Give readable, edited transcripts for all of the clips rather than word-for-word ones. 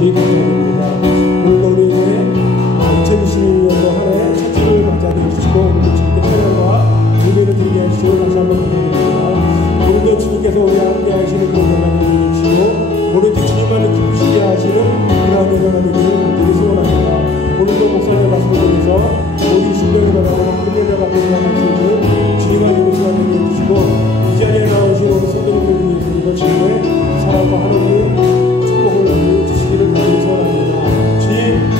저희 감사드립니다. 오늘도 우리에게 2022년도 한 해 첫 주를 맞이하게 해주시고 오늘도 주님께 찬양과 예배를 드리게 해주시고 다시 한번 감사드립니다. 오늘도 주님께서 우리와 함께 하시는 그런 영광을 드리시고 오늘도 주님만을 기쁘시게 하시는 그러한 영광을 드리기 소원합니다. 오늘도 목사님의 말씀을 통해서 모든 신령을 바라고 큰일을 받는 말씀을 주님과 예배 시간 되게 해주시고 이 자리에 나오신 우리 성도님들을 위해서 주님의 사랑과 하나님의 축복을 주시기를 간절히 소원합니다. 주님,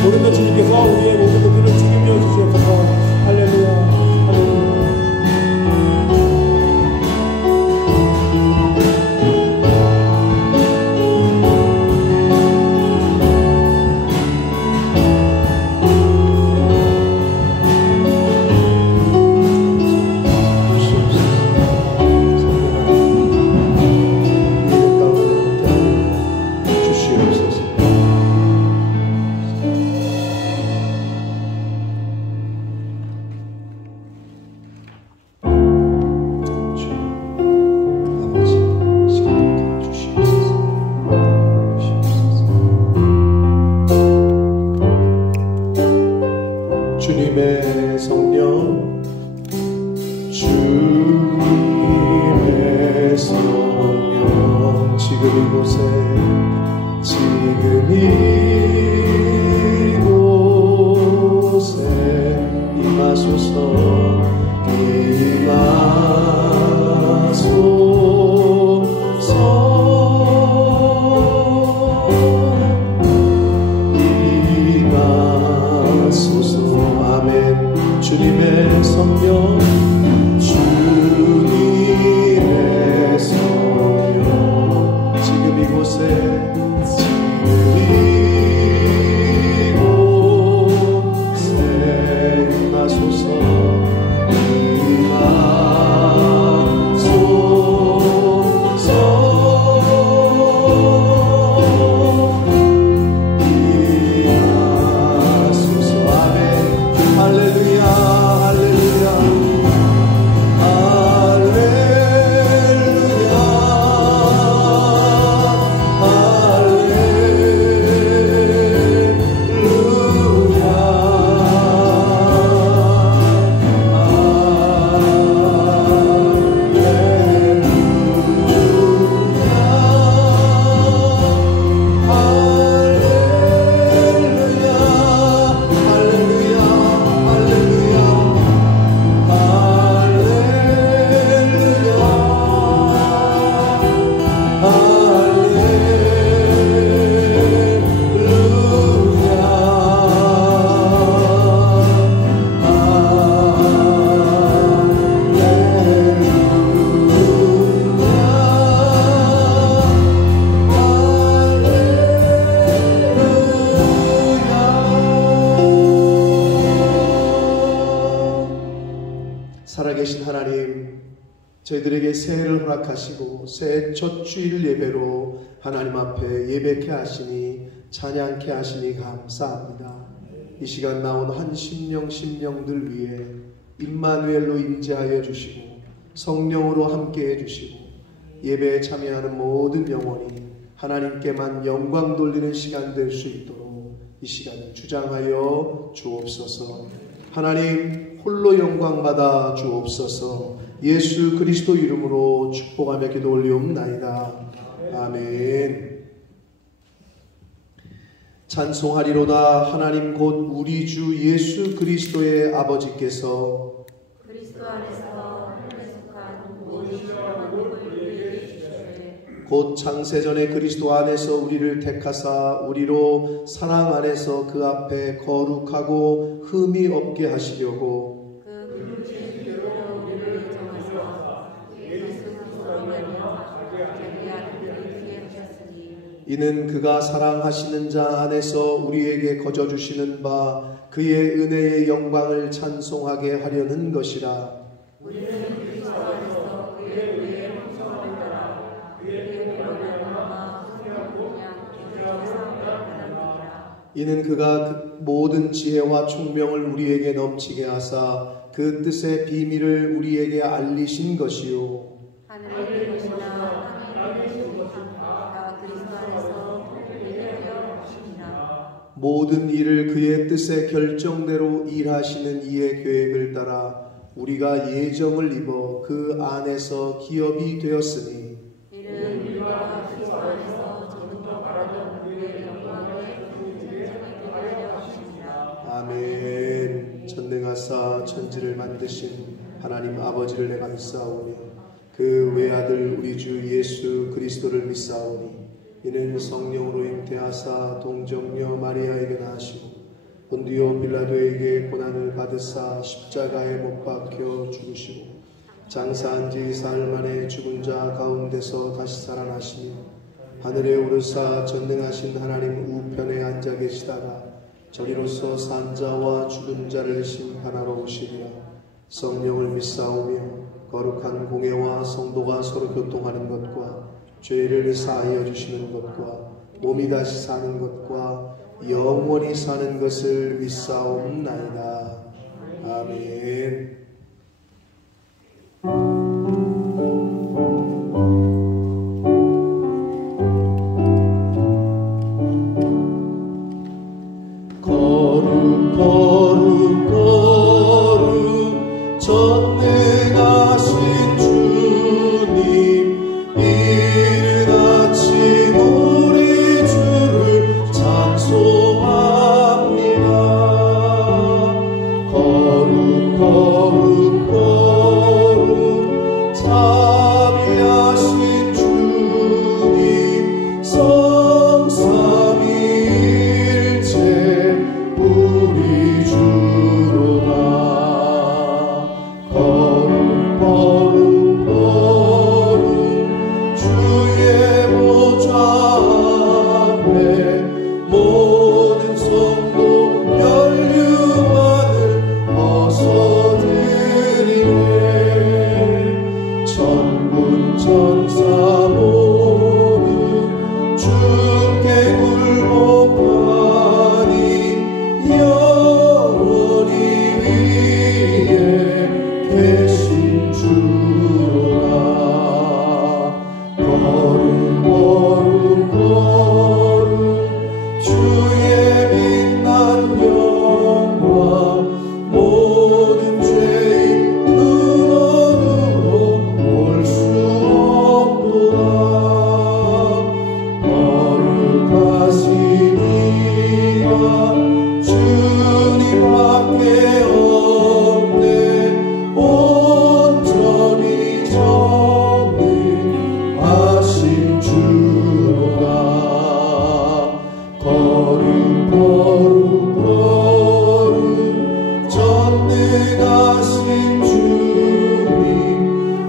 오늘도 주님께서 우리의 모든 것들을 책임져 주시옵소서. 할렐루야. 주님의 성령, 주님의 성령, 지금 이곳에, 지금 이곳에 임하소서, 주님의 성령, 주님의 성령, 지금 이곳에, 지금 이곳에 임하소서, 살아계신 하나님, 저희들에게 새해를 허락하시고 새해 첫 주일 예배로 하나님 앞에 예배케 하시니 찬양케 하시니 감사합니다. 이 시간 나온 한 심령들 위해 임마누엘로 임재하여 주시고 성령으로 함께해 주시고 예배에 참여하는 모든 영혼이 하나님께만 영광 돌리는 시간 될 수 있도록 이 시간을 주장하여 주옵소서. 하나님 홀로 영광 받아 주옵소서. 예수 그리스도 이름으로 축복하며 기도 올리옵나이다. 아멘. 찬송하리로다. 하나님 곧 우리 주 예수 그리스도의 아버지께서 그리스도 안에서 하늘에 속한 모든 영광을 우리에게 주시되 곧 창세전에 그리스도 안에서 우리를 택하사 우리로 사랑 안에서 그 앞에 거룩하고 흠이 없게 하시려고 그 그리스도로 우리를 정하사 예수 그리스도로 말미암아 자기의 아들을 위해 하셨으니 이는 그가 사랑하시는 자 안에서 우리에게 거저 주시는 바 그의 은혜의 영광을 찬송하게 하려는 것이라. 우리는 그리스도 안에서 그의 은혜의 풍성함을 따라 그의 말미암아 하나님과 그냥 사랑을 받았느니라. 이는 그가 모든 지혜와 총명을 우리에게 넘치게 하사 그 뜻의 비밀을 우리에게 알리신 것이요 하늘의 것이나 땅의 것이나 다 그리스도 안에서 우리를 하여 주시니라. 모든 일을 그의 뜻의 결정대로 일하시는 이의 계획을 따라 우리가 예정을 입어 그 안에서 기업이 되었으니 이는 우리가 그리스도 안에서 조금도 바라던 그의 영광의 존재를 하려 하십니다. 아멘. 전능하사 천지를 만드신 하나님 아버지를 내가 믿사오니 그 외아들 우리 주 예수 그리스도를 믿사오니 이는 성령으로 잉태하사 동정녀 마리아에게 나시고 본디오 빌라도에게 고난을 받으사 십자가에 못 박혀 죽으시고 장사한 지 사흘 만에 죽은 자 가운데서 다시 살아나시니 하늘에 오르사 전능하신 하나님 우편에 앉아 계시다가 저리로서 산 자와 죽은 자를 심판하러 오시리라. 성령을 믿사오며 거룩한 공예와 성도가 서로 교통하는 것과 죄를 사하여 주시는 것과 몸이 다시 사는 것과 영원히 사는 것을 믿사옵나이다. 아멘. 거룩 거룩 거룩 전능하신 주님 이른 아침 우리 주를 찬송합니다. 거룩 거룩 거룩 자비하신 주님 성삼위일체 우리 주로다. 거룩 거룩 거룩 주의 보좌 앞에 모든 성도 멸류관을 벗어드리네. 천군 천사 모두 주께 굴복하니 영원히 위에 계신 주로다. 거룩 거룩 거룩 주의 빛난 영광 모든 죄인 눈으로 볼 수 없도다. 거룩하신 이가 주님밖에 없네. 온전히 전능하신 주로다. 거룩 거룩 거룩 전능하신 주님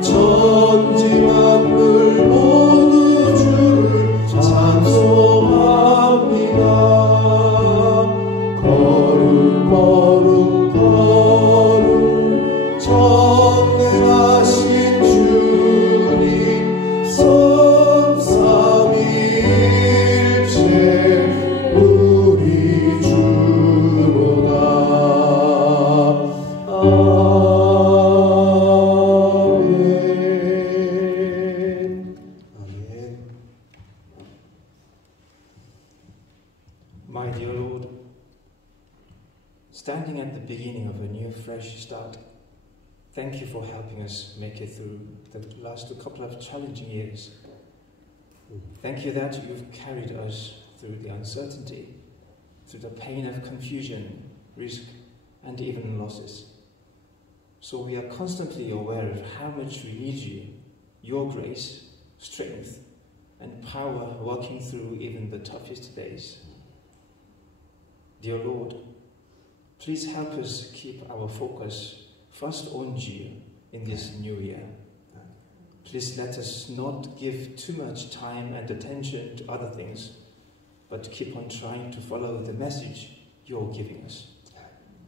천지 만물 모두 주를 찬송합니다. 거룩 거룩 거룩 전능하신 주님 성삼위일체 우리 주로다. 아멘. 아멘. My dear Lord, standing at the beginning of a new fresh start, thank you for helping us make it through the last couple of challenging years. Thank you that you've carried us through the uncertainty, through the pain of confusion, risk, and even losses. So we are constantly aware of how much we need you, your grace, strength, and power working through even the toughest days. Dear Lord, please help us keep our focus first on you in this new year. Please let us not give too much time and attention to other things, but keep on trying to follow the message you're giving us.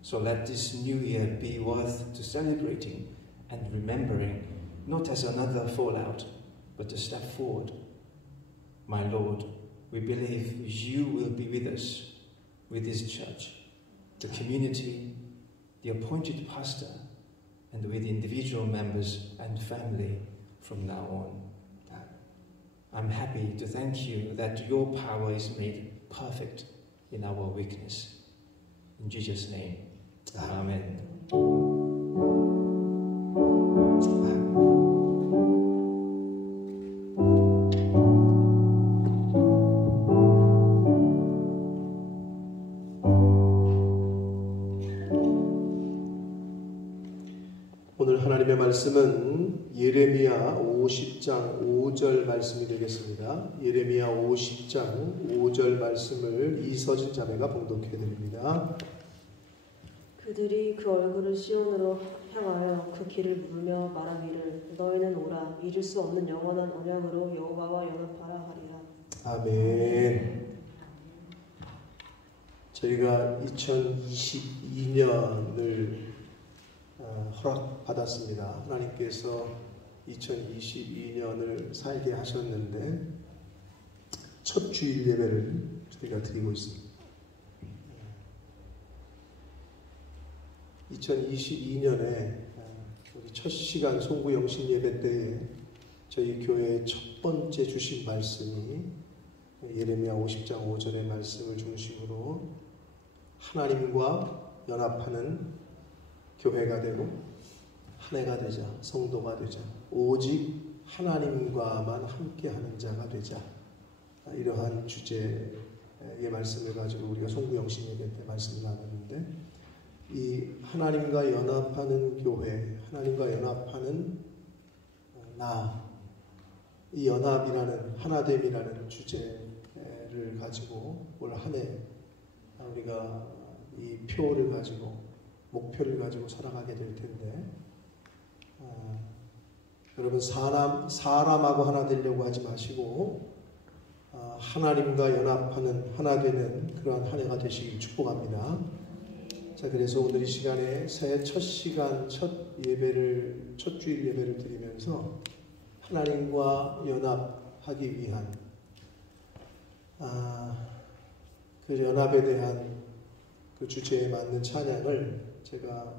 So let this new year be worth to celebrating and remembering, not as another fallout, but a step forward. My Lord, we believe you will be with us, with this church, the community, the appointed pastor, and with individual members and family from now on. I'm happy to thank you that your power is made perfect in our weakness. In Jesus' name, Amen. 오늘 하나님의 말씀은 예레미야 50장 5절 말씀이 되겠습니다. 예레미야 50장 5절 말씀을 이서진 자매가 봉독해 드립니다. 그들이 그 얼굴을 시온으로 향하여 그 길을 물으며 말하기를 너희는 오라 잊을 수 없는 영원한 언약으로 여호와와 연합하라 하리라. 아멘. 저희가 2022년을 허락받았습니다. 하나님께서 2022년을 살게 하셨는데 첫 주일 예배를 저희가 드리고 있습니다. 2022년에 우리 첫 시간 송구 영신 예배 때에 저희 교회의 첫 번째 주신 말씀이 예레미야 50장 5절의 말씀을 중심으로 하나님과 연합하는 교회가 되고 한 해가 되자, 성도가 되자, 오직 하나님과만 함께하는 자가 되자, 이러한 주제의 말씀을 가지고 우리가 송구 영신 예배 때 말씀을 나눴는데, 이 하나님과 연합하는 교회, 하나님과 연합하는 이 연합이라는, 하나됨이라는 주제를 가지고 올 한 해 우리가 이 표를 가지고, 목표를 가지고 살아가게 될 텐데, 여러분 사람하고 하나 되려고 하지 마시고 하나님과 연합하는, 하나 되는 그러한 한 해가 되시길 축복합니다. 자, 그래서 오늘 이 시간에 새해 첫 시간, 첫 주일 예배를 드리면서 하나님과 연합하기 위한 그 연합에 대한 그 주제에 맞는 찬양을 제가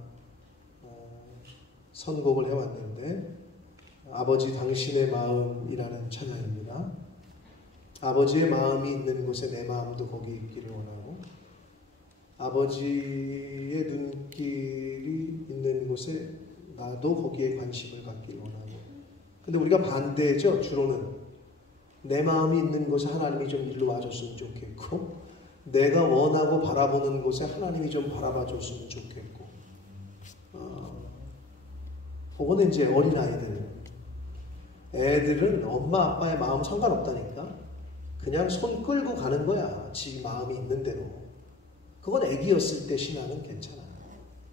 선곡을 해왔는데, 아버지 당신의 마음이라는 찬양입니다. 아버지의 마음이 있는 곳에 내 마음도 거기 있기를 원하고, 아버지의 눈길이 있는 곳에 나도 거기에 관심을 갖기를 원하고. 근데 우리가 반대죠. 주로는 내 마음이 있는 곳에 하나님이 좀 일로 와줬으면 좋겠고, 내가 원하고 바라보는 곳에 하나님이 좀 바라봐 줬으면 좋겠고, 그거는 이제 애들은 엄마 아빠의 마음 상관없다니까. 그냥 손 끌고 가는 거야. 지 마음이 있는 대로. 그건 애기였을 때 신앙은 괜찮아요.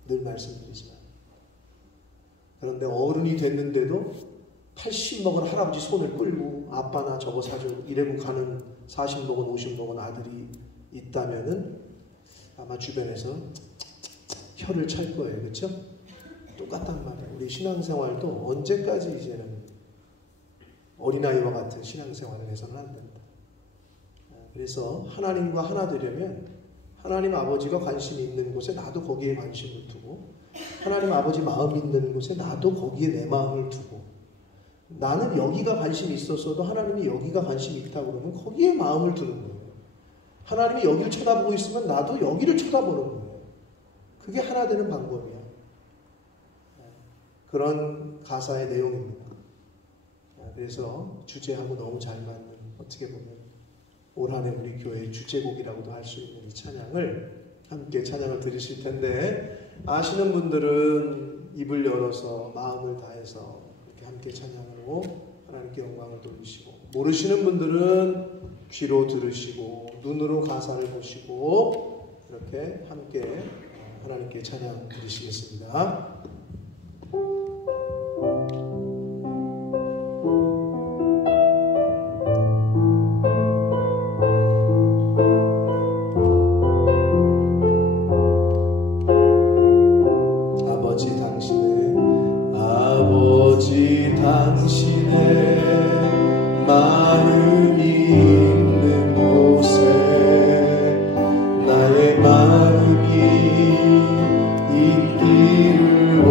늘 말씀드리지만. 그런데 어른이 됐는데도 80 먹은 할아버지 손을 끌고 아빠나 저거 사줘 이래고 가는 40 먹은 50 먹은 아들이 있다면은 아마 주변에서 혀를 찰 거예요. 그렇죠? 똑같단 말이에요. 우리 신앙생활도 언제까지 이제는 어린아이와 같은 신앙생활을 해서는 안 된다. 그래서 하나님과 하나 되려면 하나님 아버지가 관심이 있는 곳에 나도 거기에 관심을 두고, 하나님 아버지 마음이 있는 곳에 나도 거기에 내 마음을 두고, 나는 여기가 관심이 있었어도 하나님이 여기가 관심이 있다고 그러면 거기에 마음을 두는 거예요. 하나님이 여기를 쳐다보고 있으면 나도 여기를 쳐다보는 거예요. 그게 하나 되는 방법이야. 그런 가사의 내용입니다. 그래서 주제하고 너무 잘 맞는, 어떻게 보면 올 한 해 우리 교회의 주제곡이라고도 할 수 있는 이 찬양을 함께 찬양을 들으실 텐데, 아시는 분들은 입을 열어서 마음을 다해서 이렇게 함께 찬양으로 하나님께 영광을 돌리시고, 모르시는 분들은 귀로 들으시고 눈으로 가사를 보시고 이렇게 함께 하나님께 찬양 드리시겠습니다. 당신의 마음이 있는 곳에 나의 마음이 있기를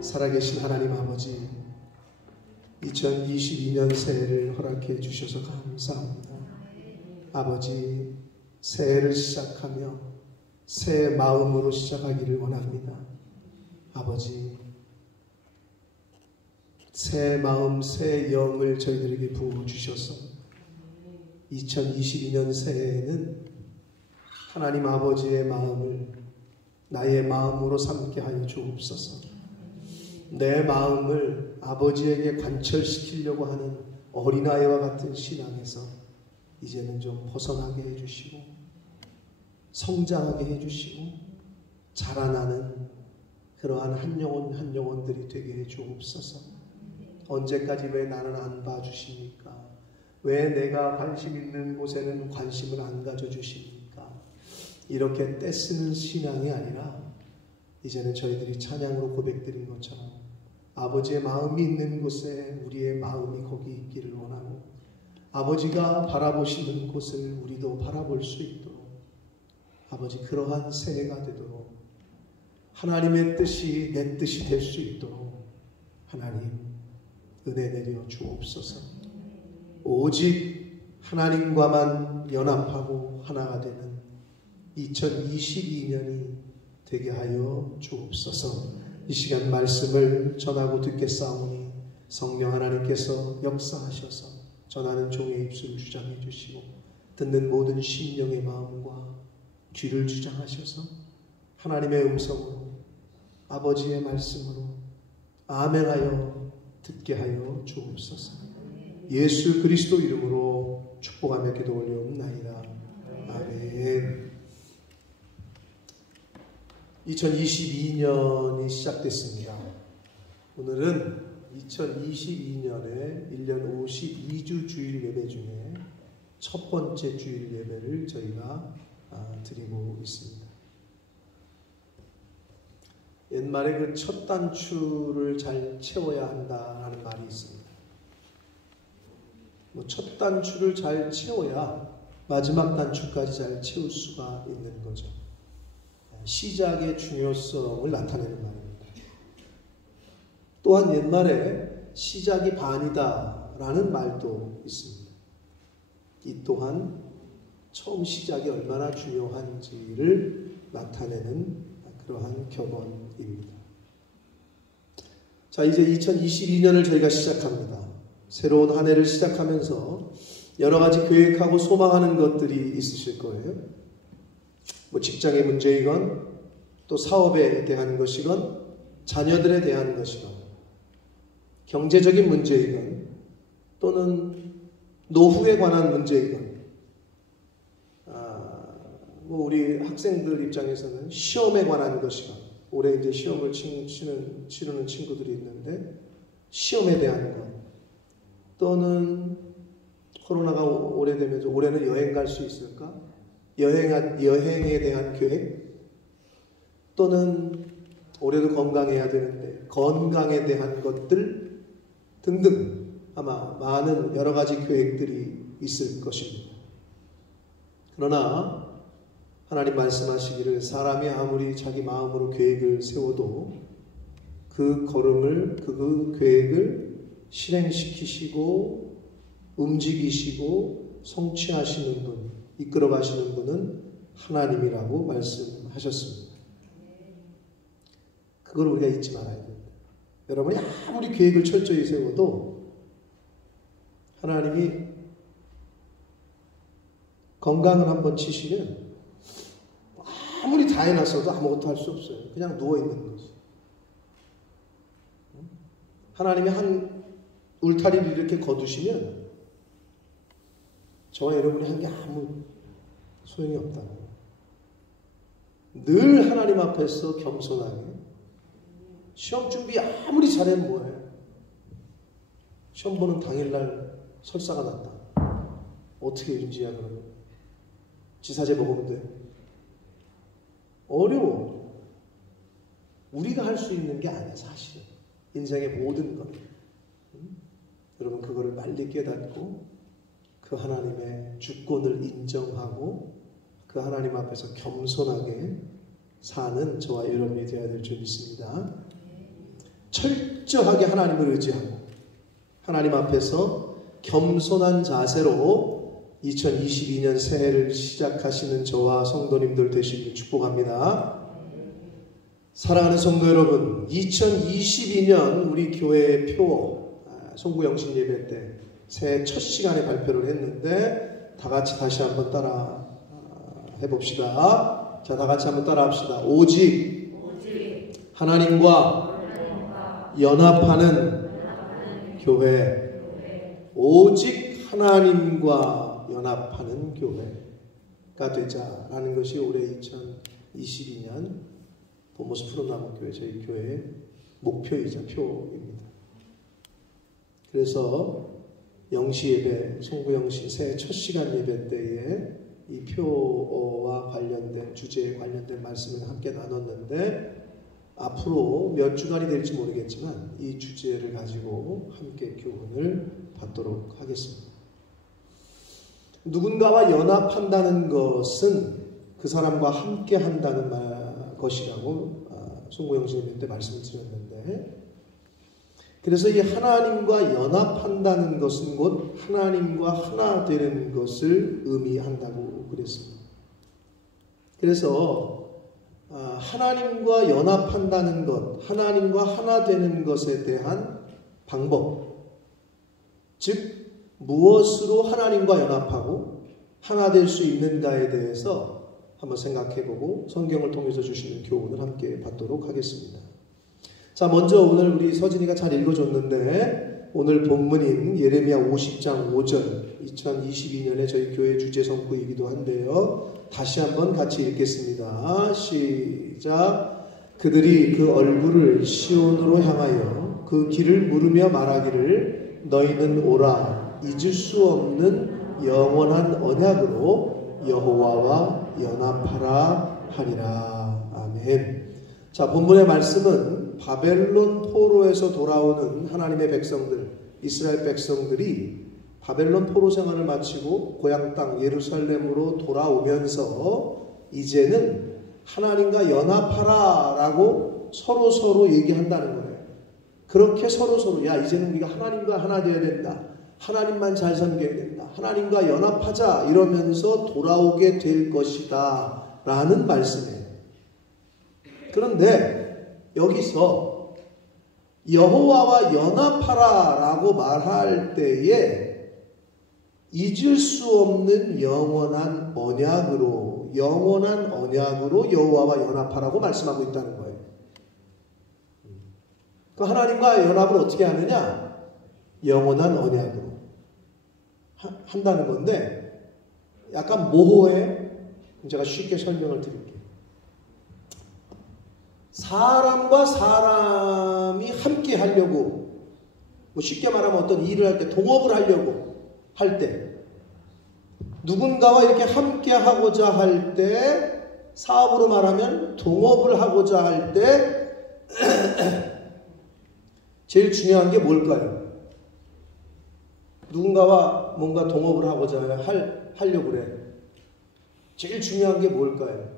살아계신 하나님 아버지, 2022년 새해를 허락해 주셔서 감사합니다. 아버지, 새해를 시작하며 새 마음으로 시작하기를 원합니다. 아버지, 새 마음, 새 영을 저희들에게 부어주셔서 2022년 새해에는 하나님 아버지의 마음을 나의 마음으로 삼게 하여 주옵소서. 내 마음을 아버지에게 관철시키려고 하는 어린아이와 같은 신앙에서 이제는 좀 벗어나게 해주시고 성장하게 해주시고 자라나는 그러한 한 영혼 한 영혼들이 되게 해주옵소서. 언제까지 왜 나는 안 봐주십니까? 왜 내가 관심 있는 곳에는 관심을 안 가져주십니까? 이렇게 떼쓰는 신앙이 아니라 이제는 저희들이 찬양으로 고백드린 것처럼 아버지의 마음이 있는 곳에 우리의 마음이 거기 있기를 원하고 아버지가 바라보시는 곳을 우리도 바라볼 수 있도록 아버지 그러한 새해가 되도록 하나님의 뜻이 내 뜻이 될 수 있도록 하나님 은혜 내려 주옵소서. 오직 하나님과만 연합하고 하나가 되는 2022년이 되게 하여 주옵소서. 이 시간 말씀을 전하고 듣겠사오니 성령 하나님께서 역사하셔서 전하는 종의 입술을 주장해 주시고 듣는 모든 심령의 마음과 귀를 주장하셔서 하나님의 음성으로 아버지의 말씀으로 아멘하여 듣게 하여 주옵소서. 예수 그리스도 이름으로 축복하며 기도 올리옵나이다. 아멘. 2022년이 시작됐습니다. 오늘은 2022년의 1년 52주 주일 예배 중에 첫 번째 주일 예배를 저희가 드리고 있습니다. 옛말에 그 첫 단추를 잘 채워야 한다라는 말이 있습니다. 첫 단추를 잘 채워야 마지막 단추까지 잘 채울 수가 있는 거죠. 시작의 중요성을 나타내는 말입니다. 또한 옛말에 시작이 반이다라는 말도 있습니다. 이 또한 처음 시작이 얼마나 중요한지를 나타내는 그러한 격언입니다. 자, 이제 2022년을 저희가 시작합니다. 새로운 한 해를 시작하면서 여러 가지 계획하고 소망하는 것들이 있으실 거예요. 직장의 문제이건 또 사업에 대한 것이건 자녀들에 대한 것이건 경제적인 문제이건 또는 노후에 관한 문제이건 우리 학생들 입장에서는 시험에 관한 것이건 올해 이제 시험을 치르는 친구들이 있는데 시험에 대한 것 또는 코로나가 오래되면서 올해는 여행 갈 수 있을까? 여행에 대한 계획 또는 올해도 건강해야 되는데 건강에 대한 것들 등등 아마 많은 여러 가지 계획들이 있을 것입니다. 그러나 하나님 말씀하시기를 사람이 아무리 자기 마음으로 계획을 세워도 그 걸음을 그 계획을 실행시키시고 움직이시고 성취하시는 분 이끌어 가시는 분은 하나님이라고 말씀하셨습니다. 그걸 우리가 잊지 말아야 됩니다. 여러분이 아무리 계획을 철저히 세워도 하나님이 건강을 한번 치시면 아무리 다 해놨어도 아무것도 할 수 없어요. 그냥 누워있는 거죠. 하나님이 한 울타리를 이렇게 거두시면 저와 여러분이 한 게 아무 소용이 없다는 거예요. 늘 하나님 앞에서 겸손하게 시험 준비 아무리 잘하면 뭐예요? 시험 보는 당일날 설사가 났다. 어떻게 윤지야 그러면? 지사제 먹으면 돼? 어려워. 우리가 할 수 있는 게 아니야 사실은. 인생의 모든 것. 여러분 그거를 빨리 깨닫고 그 하나님의 주권을 인정하고 그 하나님 앞에서 겸손하게 사는 저와 여러분이 되어야 될 줄 믿습니다. 철저하게 하나님을 의지하고 하나님 앞에서 겸손한 자세로 2022년 새해를 시작하시는 저와 성도님들 되시길 축복합니다. 사랑하는 성도 여러분, 2022년 우리 교회의 표 송구영신 예배 때 새해 첫 시간에 발표를 했는데 다 같이 다시 한번 따라 해봅시다. 자, 다 같이 한번 따라 합시다. 오직 하나님과 연합하는 교회. 오직 하나님과 연합하는 교회가 되자라는 것이 올해 2022년 본모습 푸른나무교회 저희 교회의 목표이자 표입니다. 그래서 영시 예배, 송구영시 새해 첫 시간 예배 때에 이 표와 관련된 주제에 관련된 말씀을 함께 나눴는데 앞으로 몇 주간이 될지 모르겠지만 이 주제를 가지고 함께 교훈을 받도록 하겠습니다. 누군가와 연합한다는 것은 그 사람과 함께 한다는 것이라고 송구영시 예배 때 말씀을 드렸는데 그래서 이 하나님과 연합한다는 것은 곧 하나님과 하나 되는 것을 의미한다고 그랬습니다. 그래서 하나님과 연합한다는 것, 하나님과 하나 되는 것에 대한 방법, 즉 무엇으로 하나님과 연합하고 하나 될 수 있는가에 대해서 한번 생각해보고 성경을 통해서 주시는 교훈을 함께 받도록 하겠습니다. 자, 먼저 오늘 우리 서진이가 잘 읽어줬는데 오늘 본문인 예레미야 50장 5절, 2022년에 저희 교회 주제 성구이기도 한데요. 다시 한번 같이 읽겠습니다. 시작. 그들이 그 얼굴을 시온으로 향하여 그 길을 물으며 말하기를 너희는 오라 잊을 수 없는 영원한 언약으로 여호와와 연합하라 하리라. 아멘. 자, 본문의 말씀은 바벨론 포로에서 돌아오는 하나님의 백성들, 이스라엘 백성들이 바벨론 포로 생활을 마치고 고향 땅 예루살렘으로 돌아오면서 이제는 하나님과 연합하라 라고 서로 얘기한다는 거예요. 그렇게 서로 야, 이제는 우리가 하나님과 하나 되어야 된다. 하나님만 잘 섬겨야 된다. 하나님과 연합하자 이러면서 돌아오게 될 것이다 라는 말씀이에요. 그런데 여기서 여호와와 연합하라 라고 말할 때에 잊을 수 없는 영원한 언약으로 여호와와 연합하라고 말씀하고 있다는 거예요. 그 하나님과 연합을 어떻게 하느냐? 영원한 언약으로 한다는 건데 약간 모호해. 제가 쉽게 설명을 드릴게요. 사람과 사람이 함께 하려고, 쉽게 말하면 어떤 일을 할 때 동업을 하려고 할 때, 누군가와 이렇게 함께 하고자 할 때, 사업으로 말하면 동업을 하고자 할 때 제일 중요한 게 뭘까요? 누군가와 뭔가 동업을 하고자 하려고 그래. 제일 중요한 게 뭘까요?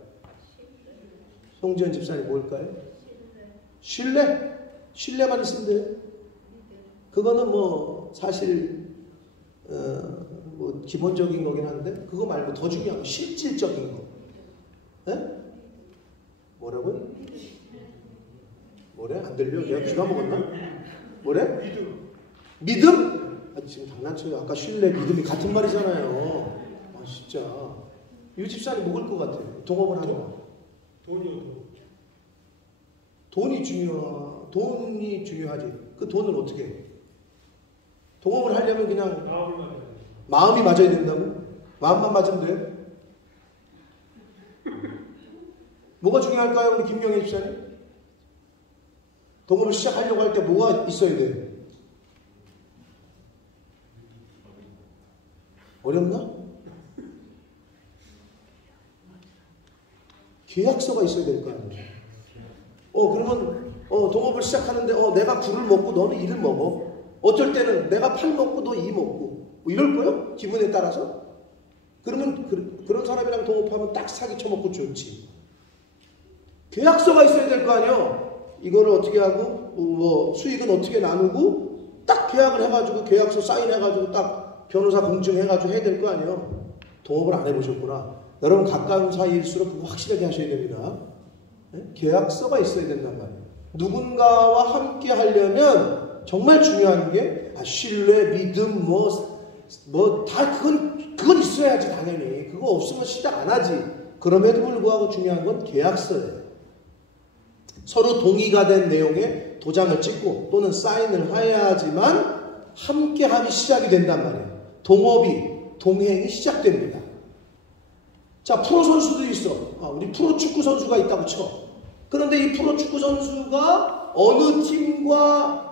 송지현 집사님 뭘까요? 신뢰? 신뢰만 있으면 돼요. 그거는 뭐 사실 뭐 기본적인 거긴 한데 그거 말고 더 중요한 거 실질적인 거. 네? 뭐라고요? 뭐래? 안 들려? 내가 귀가 먹었나? 뭐래? 믿음? 지금 장난쳐요. 아까 신뢰, 믿음이 같은 말이잖아요. 진짜 이 집사님 먹을 것 같아요. 동업을 하는 거. 돈이 중요하지. 그 돈을 어떻게 해? 동업을 하려면 그냥 마음이 맞아야 된다고? 마음만 맞으면 돼요? 뭐가 중요할까요? 우리 김경혜 집사님? 동업을 시작하려고 할 때 뭐가 있어야 돼요? 어렵나? 계약서가 있어야 될 거 아니에요. 그러면 동업을 시작하는데 내가 굴을 먹고 너는 이를 먹어. 어쩔 때는 내가 팔 먹고 너 이 먹고 뭐 이럴 거요? 기분에 따라서. 그러면 그런 사람이랑 동업하면 딱 사기 쳐먹고 좋지. 계약서가 있어야 될 거 아니에요. 이거를 어떻게 하고 뭐 수익은 어떻게 나누고 딱 계약을 해가지고 계약서 사인해가지고 딱 변호사 공증해가지고 해야 될 거 아니에요. 동업을 안 해보셨구나. 여러분 가까운 사이일수록 그거 확실하게 하셔야 됩니다. 네? 계약서가 있어야 된단 말이에요. 누군가와 함께 하려면 정말 중요한 게 신뢰, 믿음, 다 그건 있어야지 당연히. 그거 없으면 시작 안 하지. 그럼에도 불구하고 중요한 건 계약서예요. 서로 동의가 된 내용에 도장을 찍고 또는 사인을 해야지만 함께함이 시작이 된단 말이에요. 동행이 시작됩니다. 자, 프로 선수도 있어. 우리 프로 축구 선수가 있다고 쳐. 그런데 이 프로 축구 선수가 어느 팀과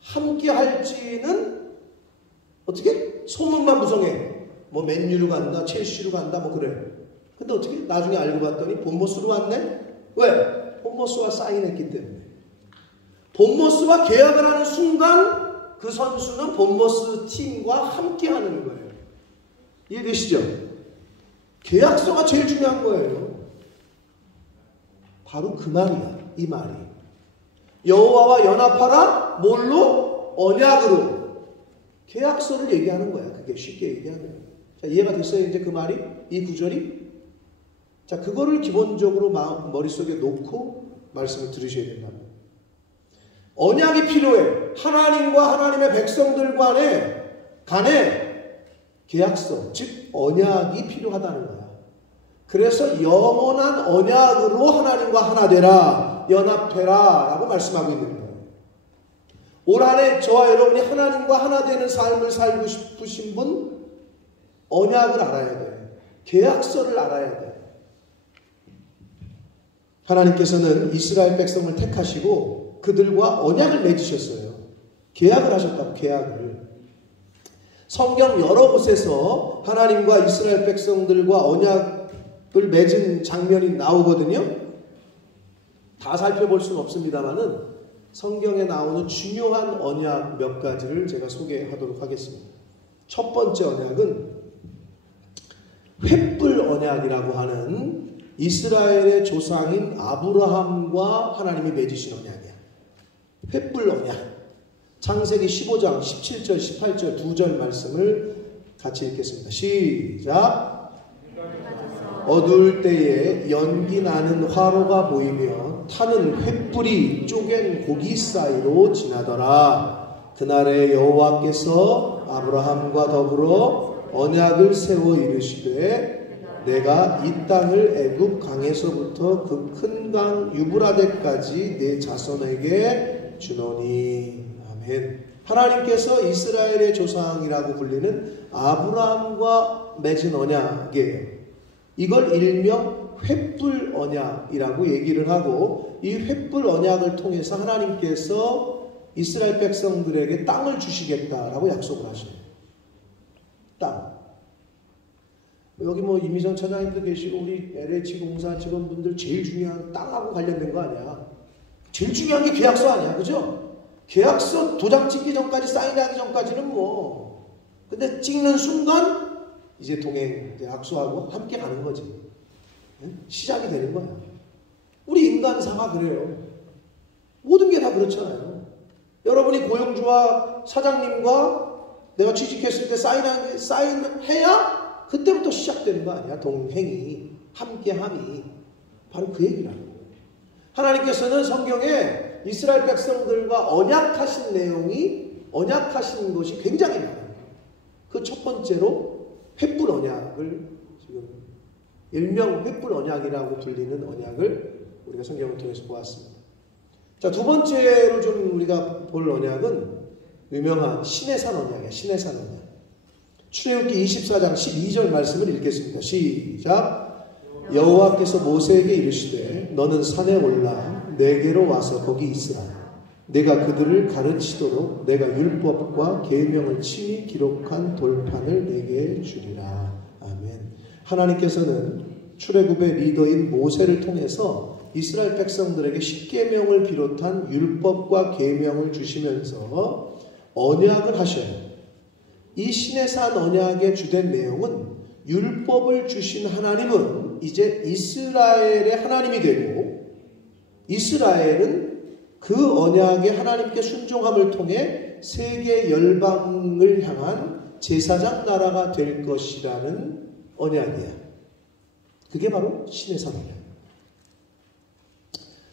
함께 할지는 어떻게? 소문만 구성해. 뭐 맨유로 간다, 첼시로 간다, 뭐 그래. 근데 어떻게? 나중에 알고 봤더니 본머스로 왔네? 왜? 본머스와 사인했기 때문에. 본머스와 계약을 하는 순간 그 선수는 본머스 팀과 함께 하는 거예요. 이해되시죠? 계약서가 제일 중요한 거예요. 바로 그 말이야. 이 말이. 여호와와 연합하라. 뭘로? 언약으로. 계약서를 얘기하는 거야. 그게 쉽게 얘기하면. 자, 이해가 됐어요? 이제 그 말이? 이 구절이? 자, 그거를 기본적으로 머릿속에 놓고 말씀을 들으셔야 된다. 언약이 필요해. 하나님과 하나님의 백성들 간에 계약서, 즉 언약이 필요하다는 거야. 그래서 영원한 언약으로 하나님과 하나 되라, 연합해라 라고 말씀하고 있는 거예요. 올 한 해 저와 여러분이 하나님과 하나 되는 삶을 살고 싶으신 분, 언약을 알아야 돼. 계약서를 알아야 돼. 하나님께서는 이스라엘 백성을 택하시고 그들과 언약을 맺으셨어요. 계약을 하셨다고, 계약을. 성경 여러 곳에서 하나님과 이스라엘 백성들과 언약을 맺은 장면이 나오거든요. 다 살펴볼 수는 없습니다만은 성경에 나오는 중요한 언약 몇 가지를 제가 소개하도록 하겠습니다. 첫 번째 언약은 횃불 언약이라고 하는 이스라엘의 조상인 아브라함과 하나님이 맺으신 언약이야. 횃불 언약. 창세기 15장 17절 18절 두 절 말씀을 같이 읽겠습니다. 시작. 어두울 때에 연기 나는 화로가 보이며 타는 횃불이 쪼갠 고기 사이로 지나더라. 그날에 여호와께서 아브라함과 더불어 언약을 세워 이르시되 내가 이 땅을 애굽 강에서부터 그 큰 강 유브라데까지 내 자손에게 주노니. 아멘. 하나님께서 이스라엘의 조상이라고 불리는 아브라함과 맺은 언약이에요. 이걸 일명 횃불 언약이라고 얘기를 하고, 이 횃불 언약을 통해서 하나님께서 이스라엘 백성들에게 땅을 주시겠다라고 약속을 하셔요. 땅. 여기 뭐 이미정 차장님도 계시고 우리 LH 공사 직원분들 제일 중요한 땅하고 관련된 거 아니야. 제일 중요한 게 계약서 아니야, 그죠? 계약서 도장 찍기 전까지, 사인하기 전까지는 뭐. 근데 찍는 순간 이제 동행, 악수하고 함께 가는 거지. 시작이 되는 거야. 우리 인간사가 그래요. 모든 게 다 그렇잖아요. 여러분이 고용주와 사장님과 내가 취직했을 때 사인해야 그때부터 시작되는 거 아니야. 동행이, 함께함이. 바로 그 얘기라고. 하나님께서는 성경에 이스라엘 백성들과 언약하신 내용이, 언약하신 것이 굉장히 많아요. 그 첫 번째로 횃불 언약을, 지금 일명 횃불 언약이라고 불리는 언약을 우리가 성경을 통해서 보았습니다. 자, 두 번째로 좀 우리가 볼 언약은 유명한 시내산 언약이에요. 시내산 언약. 출애굽기 24장 12절 말씀을 읽겠습니다. 시작. 여호와께서 모세에게 이르시되 너는 산에 올라 내게로 와서 거기 있으라. 내가 그들을 가르치도록 내가 율법과 계명을 친히 기록한 돌판을 내게 주리라. 아멘. 하나님께서는 출애굽의 리더인 모세를 통해서 이스라엘 백성들에게 십계명을 비롯한 율법과 계명을 주시면서 언약을 하셔요. 이 시내산 언약의 주된 내용은 율법을 주신 하나님은 이제 이스라엘의 하나님이 되고, 이스라엘은 그 언약의 하나님께 순종함을 통해 세계 열방을 향한 제사장 나라가 될 것이라는 언약이야. 그게 바로 시내산 언약.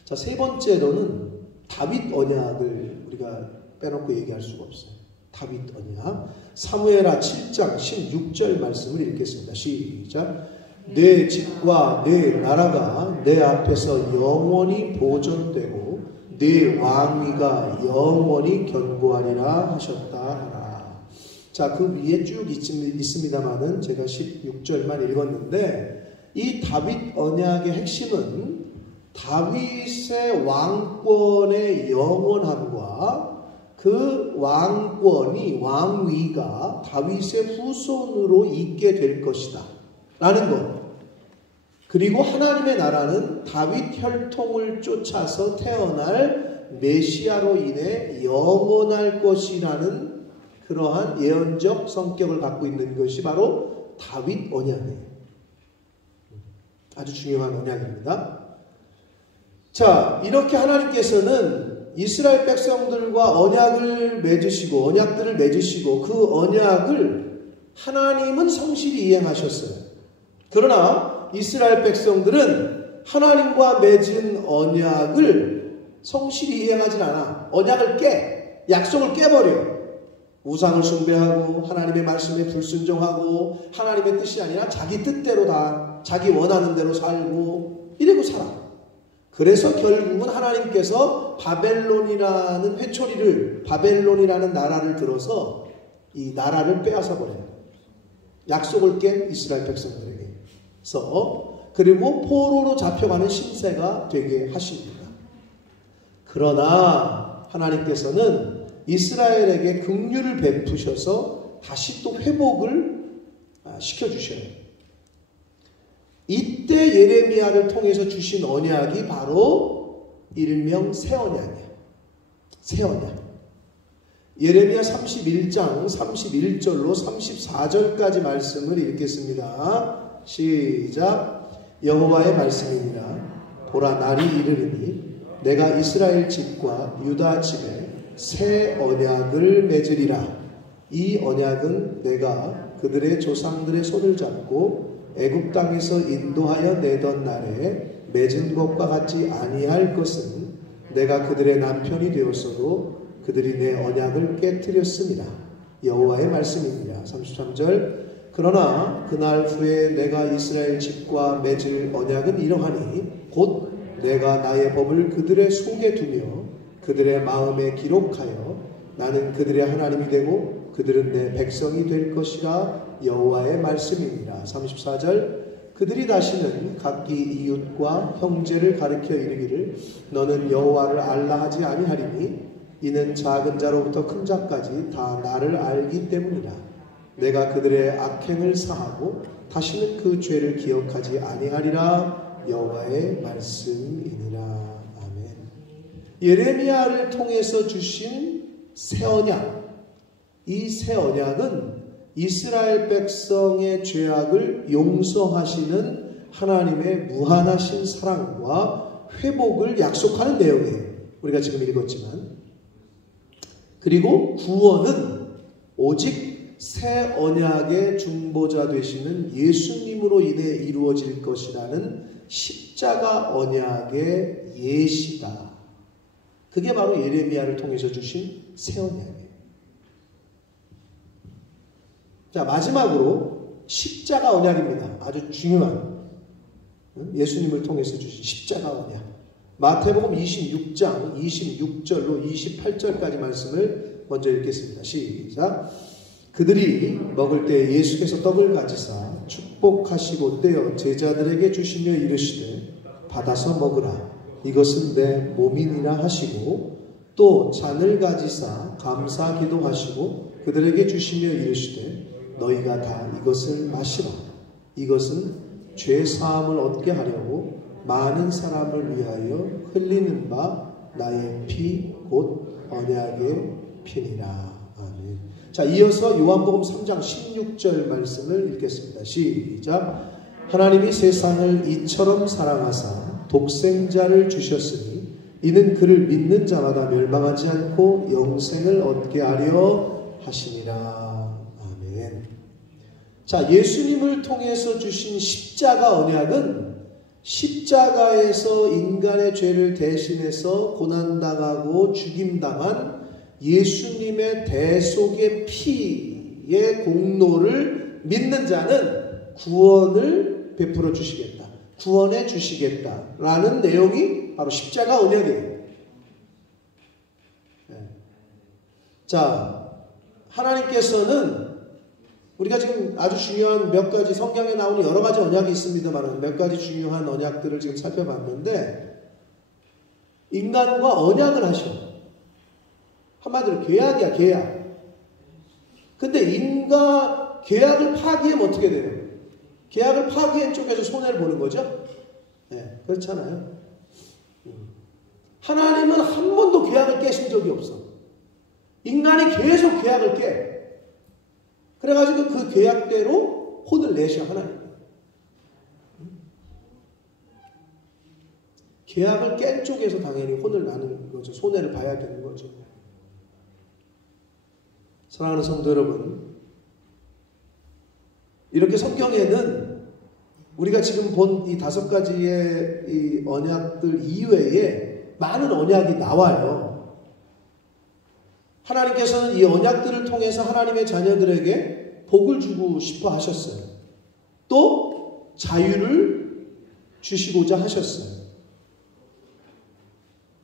자, 세 번째로는 다윗 언약을 우리가 빼놓고 얘기할 수가 없어요. 다윗 언약. 사무엘하 7장 16절 말씀을 읽겠습니다. 시작. 내 집과 내 나라가 내 앞에서 영원히 보존되고 내 왕위가 영원히 견고하리라 하셨다 하라. 자, 그 위에 쭉 있습니다만은 제가 16절만 읽었는데, 이 다윗 언약의 핵심은 다윗의 왕권의 영원함과 그 왕권이, 왕위가 다윗의 후손으로 있게 될 것이다 라는 것. 그리고 하나님의 나라는 다윗 혈통을 쫓아서 태어날 메시아로 인해 영원할 것이라는 그러한 예언적 성격을 갖고 있는 것이 바로 다윗 언약이에요. 아주 중요한 언약입니다. 자, 이렇게 하나님께서는 이스라엘 백성들과 언약을 맺으시고, 언약들을 맺으시고, 그 언약을 하나님은 성실히 이행하셨어요. 그러나 이스라엘 백성들은 하나님과 맺은 언약을 성실히 이행하지 않아. 언약을 깨, 약속을 깨버려. 우상을 숭배하고 하나님의 말씀에 불순종하고 하나님의 뜻이 아니라 자기 뜻대로 다 자기 원하는 대로 살고 이러고 살아. 그래서 결국은 하나님께서 바벨론이라는 회초리를, 바벨론이라는 나라를 들어서 이 나라를 빼앗아 버려요. 약속을 깬 이스라엘 백성들에게서. 그리고 포로로 잡혀가는 신세가 되게 하십니다. 그러나 하나님께서는 이스라엘에게 긍휼을 베푸셔서 다시 또 회복을 시켜주셔요. 이때 예레미야를 통해서 주신 언약이 바로 일명 새 언약이에요. 새 언약. 예레미야 31장 31절로 34절까지 말씀을 읽겠습니다. 시작. 여호와의 말씀이니라. 보라, 날이 이르리니 내가 이스라엘 집과 유다 집에 새 언약을 맺으리라. 이 언약은 내가 그들의 조상들의 손을 잡고 애굽 땅에서 인도하여 내던 날에 맺은 것과 같지 아니할 것은 내가 그들의 남편이 되었어도 그들이 내 언약을 깨뜨렸습니다. 여호와의 말씀입니다. 33절. 그러나 그날 후에 내가 이스라엘 집과 맺을 언약은 이러하니 곧 내가 나의 법을 그들의 속에 두며 그들의 마음에 기록하여 나는 그들의 하나님이 되고 그들은 내 백성이 될 것이라. 여호와의 말씀입니다. 34절. 그들이 다시는 각기 이웃과 형제를 가리켜 이르기를 너는 여호와를 알라 하지 아니하리니 이는 작은 자로부터 큰 자까지 다 나를 알기 때문이라. 내가 그들의 악행을 사하고 다시는 그 죄를 기억하지 아니하리라. 여호와의 말씀이니라. 아멘. 예레미야를 통해서 주신 새 언약. 이 새 언약은 이스라엘 백성의 죄악을 용서하시는 하나님의 무한하신 사랑과 회복을 약속하는 내용이에요. 우리가 지금 읽었지만. 그리고 구원은 오직 새 언약의 중보자 되시는 예수님으로 인해 이루어질 것이라는 십자가 언약의 예시다. 그게 바로 예레미야를 통해서 주신 새 언약이에요. 자, 마지막으로 십자가 언약입니다. 아주 중요한 예수님을 통해서 주신 십자가 언약. 마태복음 26장 26절로 28절까지 말씀을 먼저 읽겠습니다. 시작. 그들이 먹을 때 예수께서 떡을 가지사 축복하시고 떼어 제자들에게 주시며 이르시되 받아서 먹으라. 이것은 내 몸이니라 하시고 또 잔을 가지사 감사 기도하시고 그들에게 주시며 이르시되 너희가 다 이것을 마시라. 이것은 죄 사함을 얻게 하려고 많은 사람을 위하여 흘리는 바 나의 피 곧 언약의 피니라. 아멘. 자, 이어서 요한복음 3장 16절 말씀을 읽겠습니다. 시작. 하나님이 세상을 이처럼 사랑하사 독생자를 주셨으니 이는 그를 믿는 자마다 멸망하지 않고 영생을 얻게 하려 하시니라. 자, 예수님을 통해서 주신 십자가 언약은 십자가에서 인간의 죄를 대신해서 고난당하고 죽임당한 예수님의 대속의 피의 공로를 믿는 자는 구원을 베풀어 주시겠다. 구원해 주시겠다라는 내용이 바로 십자가 언약이에요. 자, 하나님께서는 우리가 지금 아주 중요한 몇 가지 성경에 나오는 여러 가지 언약이 있습니다만 몇 가지 중요한 언약들을 지금 살펴봤는데 인간과 언약을 하셔. 한마디로 계약이야, 계약. 근데 인간 계약을 파기하면 어떻게 돼요? 계약을 파기한 쪽에서 손해를 보는 거죠? 네, 그렇잖아요. 하나님은 한 번도 계약을 깨신 적이 없어. 인간이 계속 계약을 깨. 그래가지고 그 계약대로 혼을 내셔, 하나님. 계약을 깬 쪽에서 당연히 혼을 나는 거죠. 손해를 봐야 되는 거죠. 사랑하는 성도 여러분, 이렇게 성경에는 우리가 지금 본 이 5가지의 이 언약들 이외에 많은 언약이 나와요. 하나님께서는 이 언약들을 통해서 하나님의 자녀들에게 복을 주고 싶어 하셨어요. 또 자유를 주시고자 하셨어요.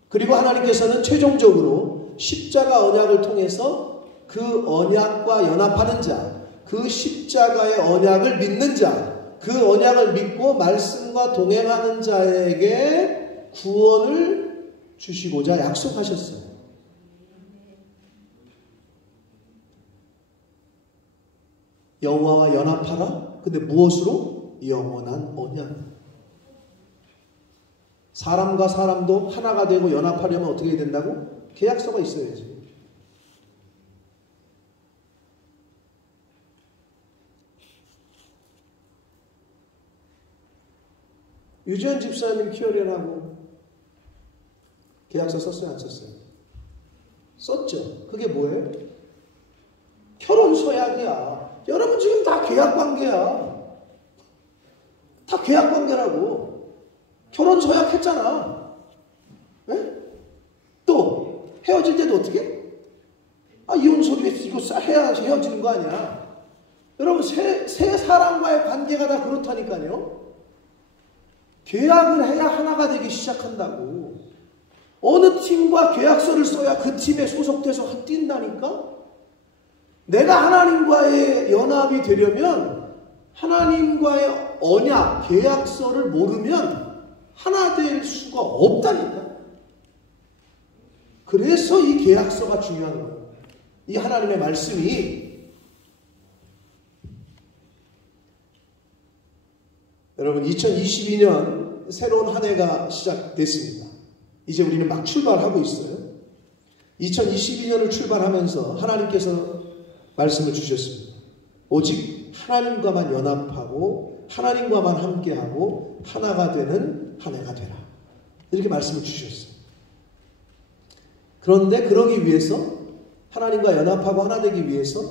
그리고 하나님께서는 최종적으로 십자가 언약을 통해서 그 언약과 연합하는 자, 그 십자가의 언약을 믿는 자, 그 언약을 믿고 말씀과 동행하는 자에게 구원을 주시고자 약속하셨어요. 여호와와 연합하라. 근데 무엇으로? 영원한 언약. 사람과 사람도 하나가 되고 연합하려면 어떻게 해야 된다고? 계약서가 있어야지. 유지현 집사님 키워련하고 계약서 썼어요? 안 썼어요? 썼죠. 그게 뭐예요? 결혼 서약이야. 여러분 지금 다 계약관계야. 다 계약관계라고. 결혼 서약했잖아. 네? 또 헤어질 때도 어떻게? 이혼 소리 이거 해야 헤어지는 거 아니야. 여러분 새 사람과의 관계가 다 그렇다니까요. 계약을 해야 하나가 되기 시작한다고. 어느 팀과 계약서를 써야 그 팀에 소속돼서 뛴다니까. 내가 하나님과의 연합이 되려면 하나님과의 언약, 계약서를 모르면 하나 될 수가 없다니까. 그래서 이 계약서가 중요한 거예요. 이 하나님의 말씀이. 여러분 2022년 새로운 한 해가 시작됐습니다. 이제 우리는 막 출발하고 있어요. 2022년을 출발하면서 하나님께서 말씀을 주셨습니다. 오직 하나님과만 연합하고 하나님과만 함께하고 하나가 되는 한 해가 되라. 이렇게 말씀을 주셨어요. 그런데 그러기 위해서 하나님과 연합하고 하나 되기 위해서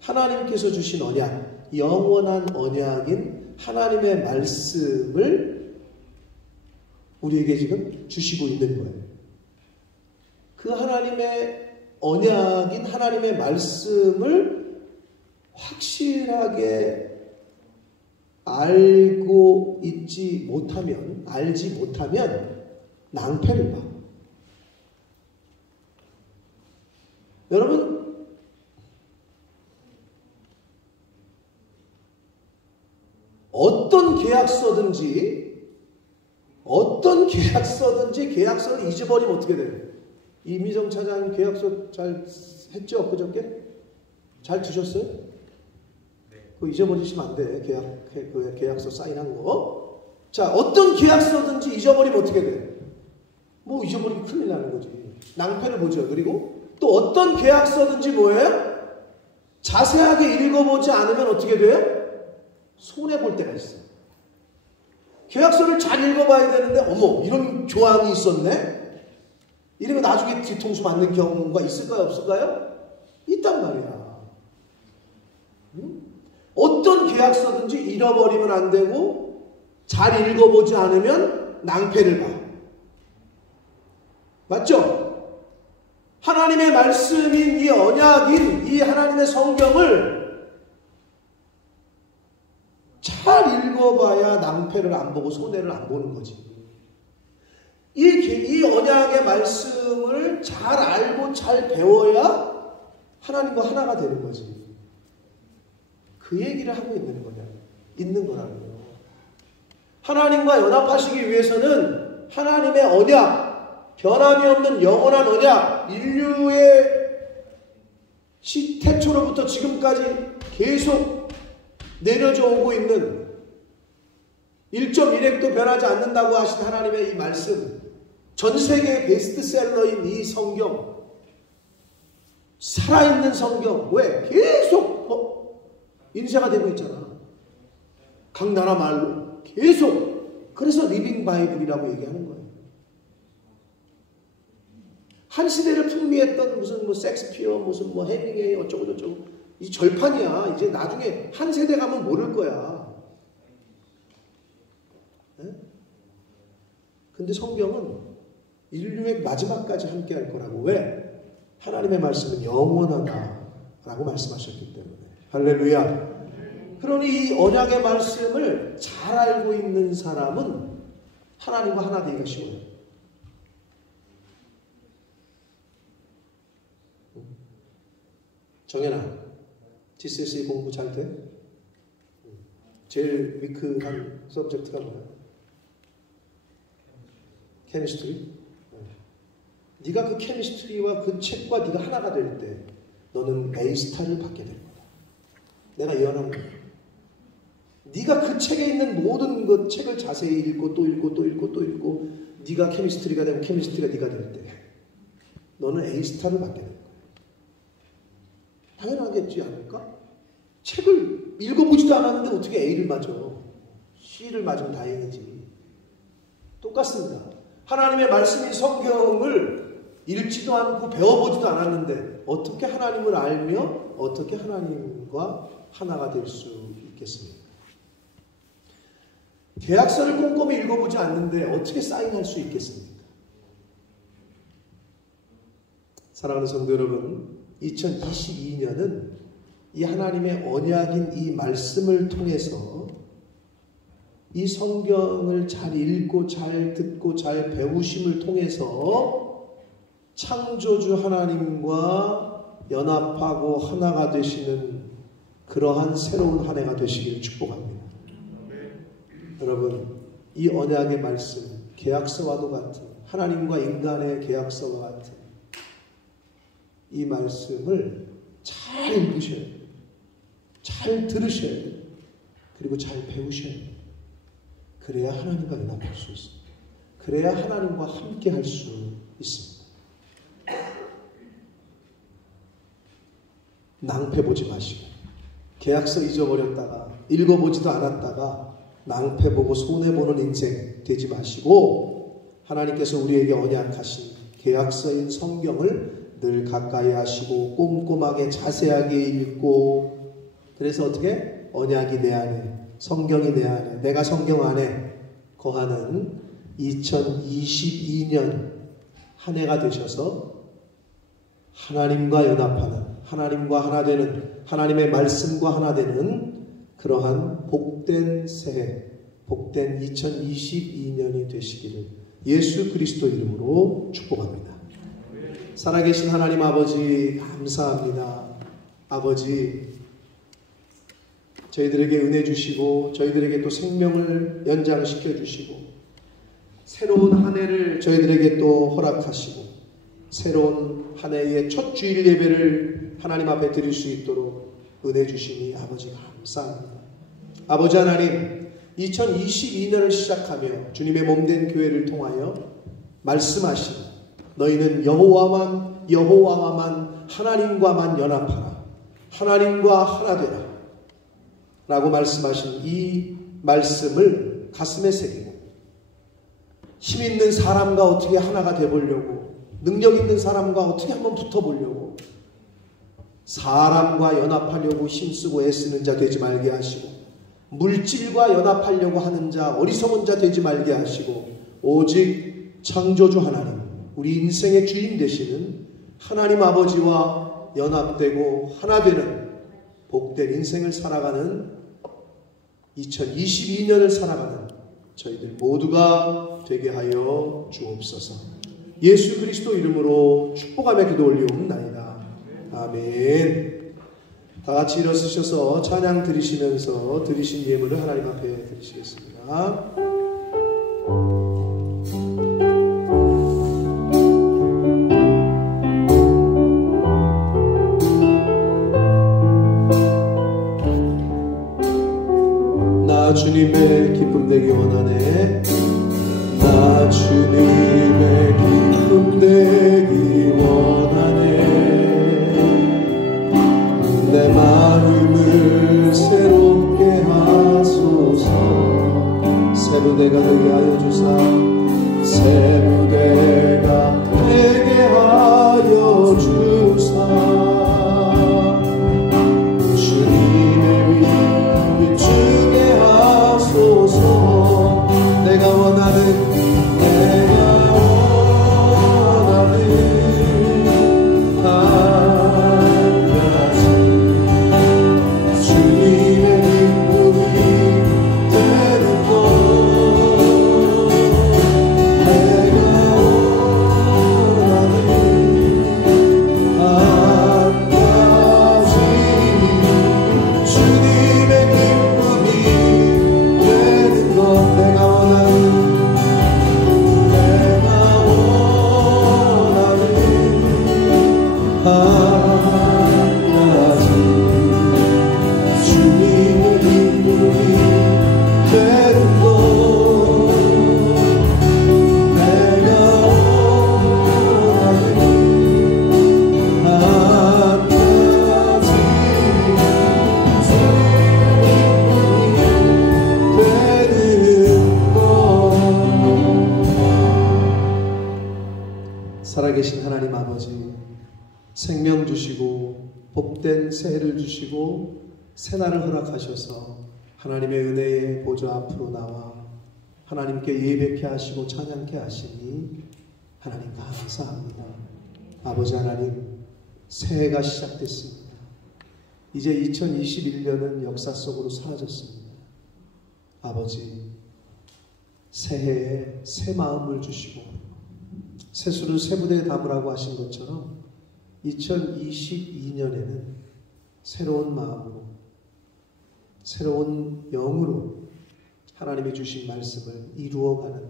하나님께서 주신 언약, 영원한 언약인 하나님의 말씀을 우리에게 지금 주시고 있는 거예요. 그 하나님의 언약인 하나님의 말씀을 확실하게 알지 못하면 낭패를 봐. 여러분, 어떤 계약서든지 계약서를 잊어버리면 어떻게 돼요? 이미정 차장님 계약서 잘 했죠? 그저께? 잘 드셨어요? 그거 잊어버리시면 안 돼. 계약서 사인한 거. 자, 어떤 계약서든지 잊어버리면 어떻게 돼? 뭐 잊어버리면 큰일 나는 거지. 낭패를 보죠. 그리고 또 어떤 계약서든지 뭐예요? 자세하게 읽어보지 않으면 어떻게 돼요? 손해볼 때가 있어요. 계약서를 잘 읽어봐야 되는데 어머 이런 조항이 있었네? 이러면 나중에 뒤통수 맞는 경우가 있을까요? 없을까요? 있단 말이야. 어떤 계약서든지 잃어버리면 안 되고 잘 읽어보지 않으면 낭패를 봐. 맞죠? 하나님의 말씀인 이 언약인 이 하나님의 성경을 잘 읽어봐야 낭패를 안 보고 손해를 안 보는 거지. 이 언약의 말씀을 잘 알고 잘 배워야 하나님과 하나가 되는 거지. 그 얘기를 하고 있는 거라고요. 하나님과 연합하시기 위해서는 하나님의 언약, 변함이 없는 영원한 언약, 인류의 태초로부터 지금까지 계속 내려져 오고 있는 1.1획도 변하지 않는다고 하신 하나님의 이 말씀, 전 세계의 베스트셀러인 이 성경, 살아있는 성경, 왜? 계속 인쇄가 되고 있잖아. 각 나라 말로 계속. 그래서 리빙 바이블이라고 얘기하는 거예요. 한 시대를 풍미했던 무슨 섹스피어, 무슨 해밍웨이 어쩌고 저쩌고 이 절판이야. 이제 나중에 한 세대 가면 모를 거야. 근데 성경은 인류의 마지막까지 함께 할 거라고. 왜? 하나님의 말씀은 영원하다라고 말씀하셨기 때문에. 할렐루야. 그러니 이 언약의 말씀을 잘 알고 있는 사람은 하나님과 하나 되기가 쉬워요. 정연아, GCSE 공부 잘 돼? 제일 위크한 서브젝트가 뭐야? 케미스트리? 네가 그 케미스트리와 그 책과 네가 하나가 될 때 너는 A스타를 받게 될 거다. 내가 예언하는 거야. 네가 그 책에 있는 모든 그 책을 자세히 읽고 또 읽고 또 읽고 또 읽고 네가 케미스트리가 되고 케미스트리가 네가 될 때 너는 A스타를 받게 될 거야. 당연하겠지 않을까? 책을 읽어보지도 않았는데 어떻게 A를 맞아? C를 맞으면 다행이지. 똑같습니다. 하나님의 말씀인 성경을 읽지도 않고 배워보지도 않았는데 어떻게 하나님을 알며 어떻게 하나님과 하나가 될 수 있겠습니까? 계약서를 꼼꼼히 읽어보지 않는데 어떻게 사인할 수 있겠습니까? 사랑하는 성도 여러분, 2022년은 이 하나님의 언약인 이 말씀을 통해서 이 성경을 잘 읽고 잘 듣고 잘 배우심을 통해서 창조주 하나님과 연합하고 하나가 되시는 그러한 새로운 한 해가 되시기를 축복합니다. 여러분, 이 언약의 말씀, 계약서와도 같은 하나님과 인간의 계약서와 같은 이 말씀을 잘 읽으셔야 돼요. 잘 들으셔야 돼요. 그리고 잘 배우셔야 돼요. 그래야 하나님과 연합할 수 있습니다. 그래야 하나님과 함께 할 수 있습니다. 낭패보지 마시고 계약서 잊어버렸다가 읽어보지도 않았다가 낭패보고 손해보는 인생 되지 마시고 하나님께서 우리에게 언약하신 계약서인 성경을 늘 가까이 하시고 꼼꼼하게 자세하게 읽고 그래서 어떻게? 언약이 내 안에 성경이 내 안에 내가 성경 안에 거하는 2022년 한 해가 되셔서 하나님과 연합하는 하나님과 하나 되는 하나님의 말씀과 하나 되는 그러한 복된 새해 복된 2022년이 되시기를 예수 그리스도 이름으로 축복합니다. 살아계신 하나님 아버지 감사합니다. 아버지 저희들에게 은혜 주시고 저희들에게 또 생명을 연장시켜 주시고 새로운 한 해를 저희들에게 또 허락하시고 새로운 한 해의 첫 주일 예배를 하나님 앞에 드릴 수 있도록 은혜 주시니 아버지 감사합니다. 아버지 하나님 2022년을 시작하며 주님의 몸된 교회를 통하여 말씀하신 너희는 여호와와만 하나님과만 연합하라 하나님과 하나 되라 라고 말씀하신 이 말씀을 가슴에 새기고 힘 있는 사람과 어떻게 하나가 되보려고 능력 있는 사람과 어떻게 한번 붙어보려고 사람과 연합하려고 힘쓰고 애쓰는 자 되지 말게 하시고 물질과 연합하려고 하는 자 어리석은 자 되지 말게 하시고 오직 창조주 하나님 우리 인생의 주인 되시는 하나님 아버지와 연합되고 하나 되는 복된 인생을 살아가는 2022년을 살아가는 저희들 모두가 되게 하여 주옵소서. 예수 그리스도 이름으로 축복하며 기도 올리옵나이다. 아멘. 다 같이 일어서셔서 찬양 드리시면서 드리신 예물을 하나님 앞에 드리시겠습니다. 나 주님의 기쁨 되기 원하네. 나 주님의 기쁨 되기 원하네. 내 마음을 새롭게 하소서. 새 무대가 되게 하여 주사. 새 무대가 되게 하여 주사. 주님의 위 비추게 하소서. 내가 원하는 하나님 아버지, 생명 주시고 복된 새해를 주시고 새날을 허락하셔서 하나님의 은혜의 보좌 앞으로 나와 하나님께 예배케 하시고 찬양케 하시니 하나님 감사합니다. 아버지 하나님, 새해가 시작됐습니다. 이제 2021년은 역사 속으로 사라졌습니다. 아버지, 새해에 새 마음을 주시고 새수를 새 부대에 담으라고 하신 것처럼 2022년에는 새로운 마음으로, 새로운 영으로 하나님이 주신 말씀을 이루어가는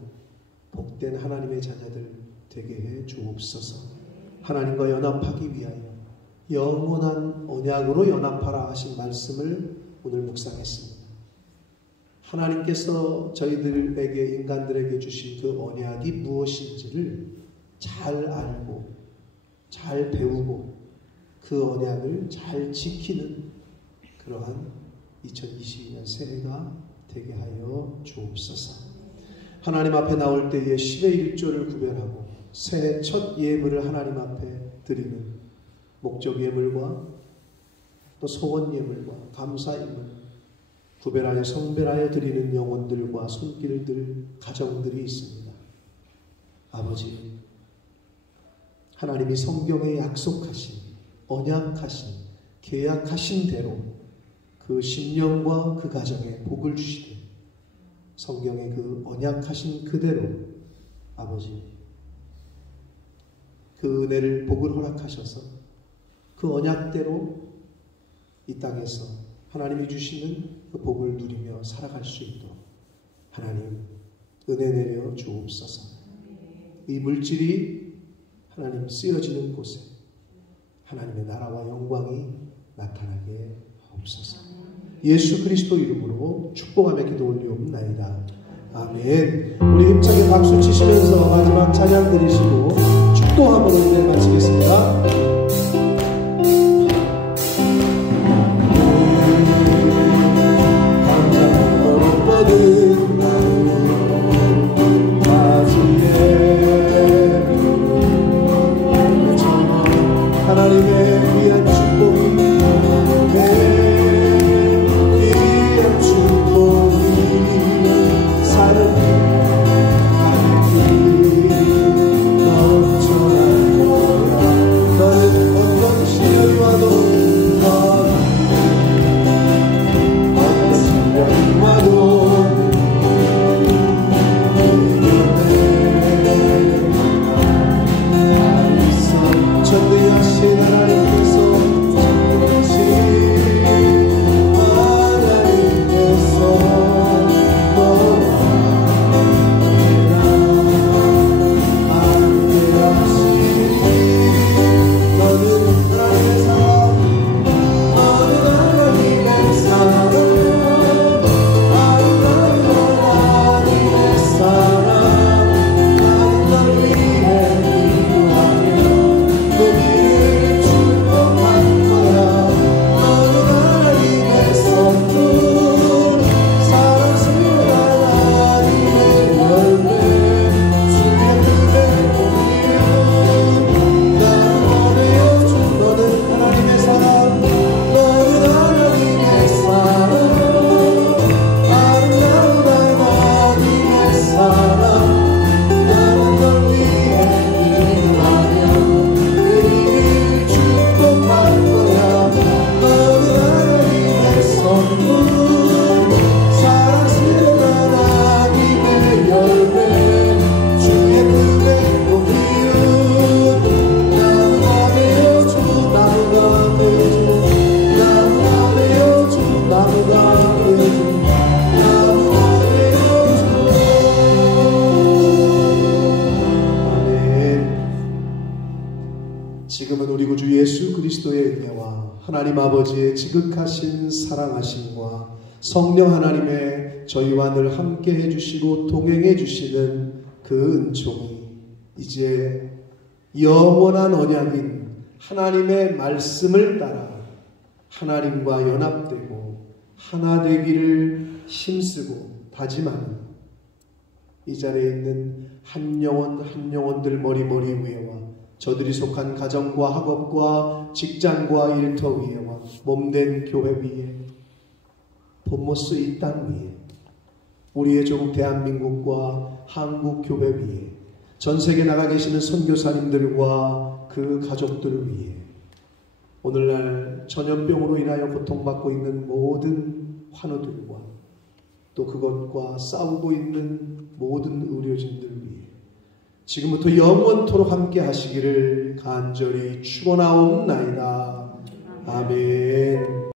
복된 하나님의 자녀들 되게 해 주옵소서. 하나님과 연합하기 위하여 영원한 언약으로 연합하라 하신 말씀을 오늘 묵상했습니다. 하나님께서 저희들에게, 인간들에게 주신 그 언약이 무엇인지를 잘 알고 잘 배우고 그 언약을 잘 지키는 그러한 2022년 새해가 되게 하여 주옵소서. 하나님 앞에 나올 때에 10의 1조를 구별하고 새해 첫 예물을 하나님 앞에 드리는 목적 예물과 또 소원 예물과 감사 예물 구별하여 성별하여 드리는 영혼들과 손길들, 가정들이 있습니다. 아버지, 하나님이 성경에 약속하신, 언약하신, 계약하신 대로 그 심령과 그 가정에 복을 주시되 성경에 그 언약하신 그대로 아버지 그 은혜를, 복을 허락하셔서 그 언약대로 이 땅에서 하나님이 주시는 그 복을 누리며 살아갈 수 있도록 하나님 은혜 내려 주옵소서. 이 물질이 하나님 쓰여지는 곳에 하나님의 나라와 영광이 나타나게 하옵소서. 예수 그리스도 이름으로 축복하며 기도 올리옵나이다. 아멘. 우리 힘차게 박수 치시면서 마지막 찬양 드리시고 축도함으로 은혜 마치겠습니다. 지금은 우리 구주 예수 그리스도의 은혜와 하나님 아버지의 지극하신 사랑하심과 성령 하나님의 저희와 늘 함께 해주시고 동행해 주시는 그 은총이 이제 영원한 언약인 하나님의 말씀을 따라 하나님과 연합되고 하나 되기를 힘쓰고 다짐하는 이 자리에 있는 한 영혼 한 영혼들 머리 위에와 저들이 속한 가정과 학업과 직장과 일터 위에와 몸된 교회 위에 본모스 이 땅 위에 우리의 조국 대한민국과 한국 교회 위에 전 세계 나가 계시는 선교사님들과 그 가족들을 위해 오늘날 전염병으로 인하여 고통받고 있는 모든 환우들과 또 그것과 싸우고 있는 모든 의료진들 위해 지금부터 영원토록 함께 하시기를 간절히 축원하옵나이다. 아멘.